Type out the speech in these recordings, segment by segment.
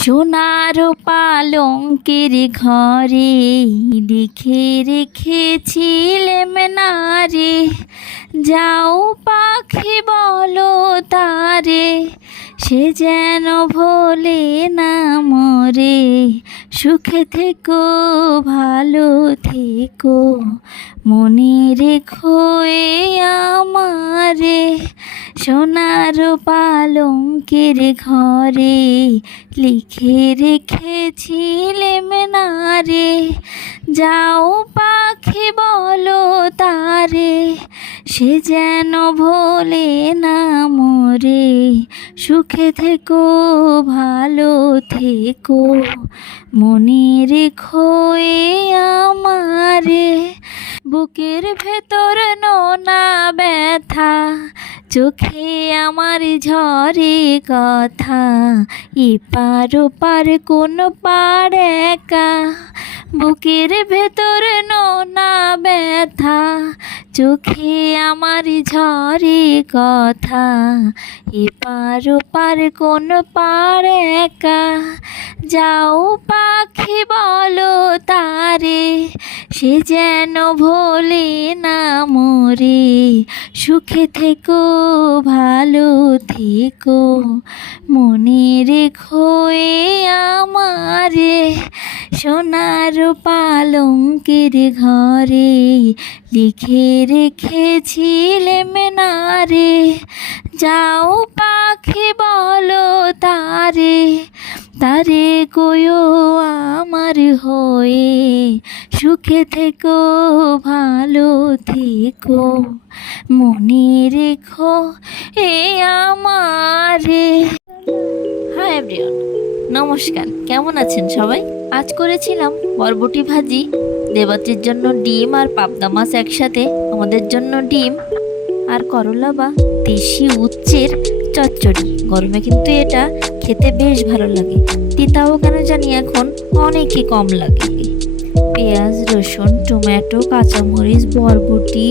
সোনার পালঙ্কের ঘরে লিখে রেখেছিলেম নারে, যাও পাখি বলো তারে, সে যেন ভোলে না মরে। সুখে থেকো ভালো থেকো, মনে রেখো এ আমারে। সোনার পালঙ্কের ঘরে লিখে রেখেছিলেম নারে, যাও পাখি বলো তারে, সে যেন ভোলে না মরে। সুখে থেকো ভালো থেকো, মনে রেখো এ আমারে। বুকের ভেতর নোনা ব্যথা, চোখে আমার ঝরে কথা, এপার ওপার কোন পার একা। বুকের ভেতর নোনা ব্যথা, চোখে আমার ঝরে কথা, এপার ওপার কোন পার একা। যাও পাখি বলো তারে, সে যেন ভোলে না মরে। সুখে থেকো ভালো থেকো, মনে রেখো এ আমারে। সোনার পালঙ্কের ঘরে লিখে রেখেছিলেম নারে, যাও পাখি বলো তারে, তারে কয়ো আমার হয়ে। সুখে থেকো ভালো থেকো, মনে রেখো এ আমারে। হাই এভরিওয়ান, নমস্কার, কেমন আছেন সবাই? আজ করেছিলাম বরবটি ভাজি, দেবাত্রীর জন্য ডিম আর পাবদা মাছ একসাথে, আমাদের জন্য ডিম আর করলা বা দেশি উচ্ছের চচ্চড়ি। গরমে কিন্তু এটা খেতে বেশ ভালো লাগে, তিতাও কেন জানি এখন অনেকই কম লাগে। পেঁয়াজ, রসুন, টমেটো, কাঁচামরিচ, বরবটি,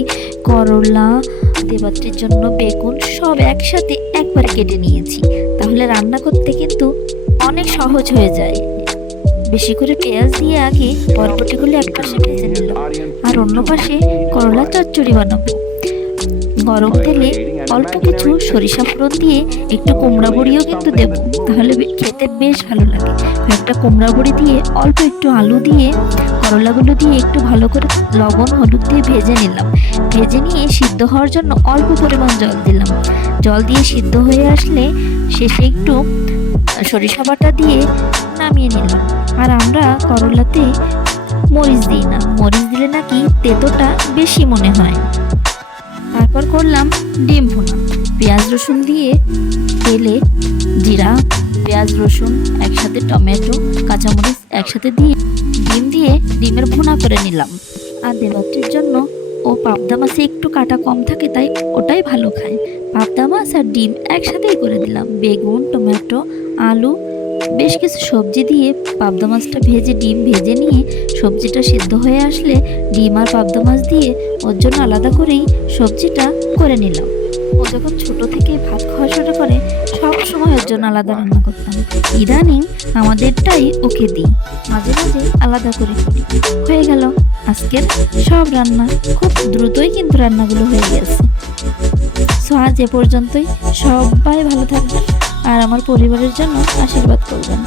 করলা, দেবাত্রীর জন্য বেগুন সব একসাথে একবারে কেটে নিয়েছি, তাহলে রান্না করতে কিন্তু অনেক সহজ হয়ে যায়। বেশি করে পেঁয়াজ দিয়ে আগে বরবটিগুলো এক পাশে ভেজে নিলাম, আর অন্য পাশে করলা চচ্চড়ি বানাবো। গরম তেলে অল্প কিছু সরিষা ফোড়ন দিয়ে একটু কুমড়া বড়িও কিন্তু দেব, তাহলে খেতে বেশ ভালো লাগে। একটা কুমড়া বড়ি দিয়ে অল্প একটু আলু দিয়ে করলাগুলো দিয়ে একটু ভালো করে লবণ হলুদ দিয়ে ভেজে নিলাম। ভেজে নিয়ে সিদ্ধ হওয়ার জন্য অল্প পরিমাণ জল দিলাম। জল দিয়ে সিদ্ধ হয়ে আসলে শেষে একটু সরিষা বাটা দিয়ে নামিয়ে নিলাম। আর আমরা করলাতে মরিচ দিই না, মরিচ দিলে নাকি তেতোটা বেশি মনে হয়। তারপর করলাম ডিম ভুনা, পেঁয়াজ রসুন দিয়ে তেলে জিরা, পেঁয়াজ রসুন একসাথে, টমেটো, কাঁচামরিচ একসাথে দিয়ে ডিম দিয়ে ডিমের ভুনা করে নিলাম। আর দেবাত্রীর জন্য ও পাবদা মাছে একটু কাটা কম থাকে, তাই ওটাই ভালো খায়। পাবদা মাছ আর ডিম একসাথেই করে দিলাম। বেগুন, টমেটো, আলু, বেশ কিছু সবজি দিয়ে পাবদা মাছটা ভেজে ডিম ভেজে নিয়ে সবজিটা সিদ্ধ হয়ে আসলে ডিম আর পাবদা মাছ দিয়ে ওর জন্য আলাদা করেই সবজিটা করে নিলাম। ও যখন ছোট থেকে ভাত খাওয়া শুরু করে সব সময় ওর জন্য আলাদা রান্না করতাম। ইদানিং আমাদেরটাই ওকে দিই, মাঝে মাঝে আলাদা করে করি। হয়ে গেল আজকের সব রান্না, খুব দ্রুতই কিন্তু রান্নাগুলো হয়ে গেছে। সো আজ এ পর্যন্তই, সবাই ভালো থাকবেন আর আমার পরিবারের জন্য আশীর্বাদ করবেন।